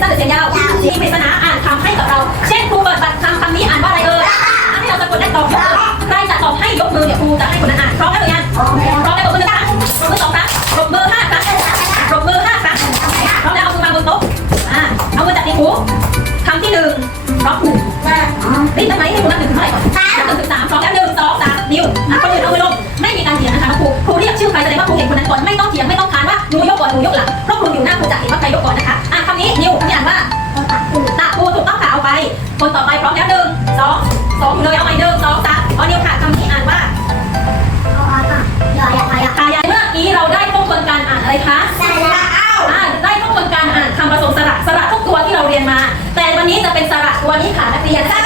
Tất cả chém. นี้ค่ะนักเรียนทราบ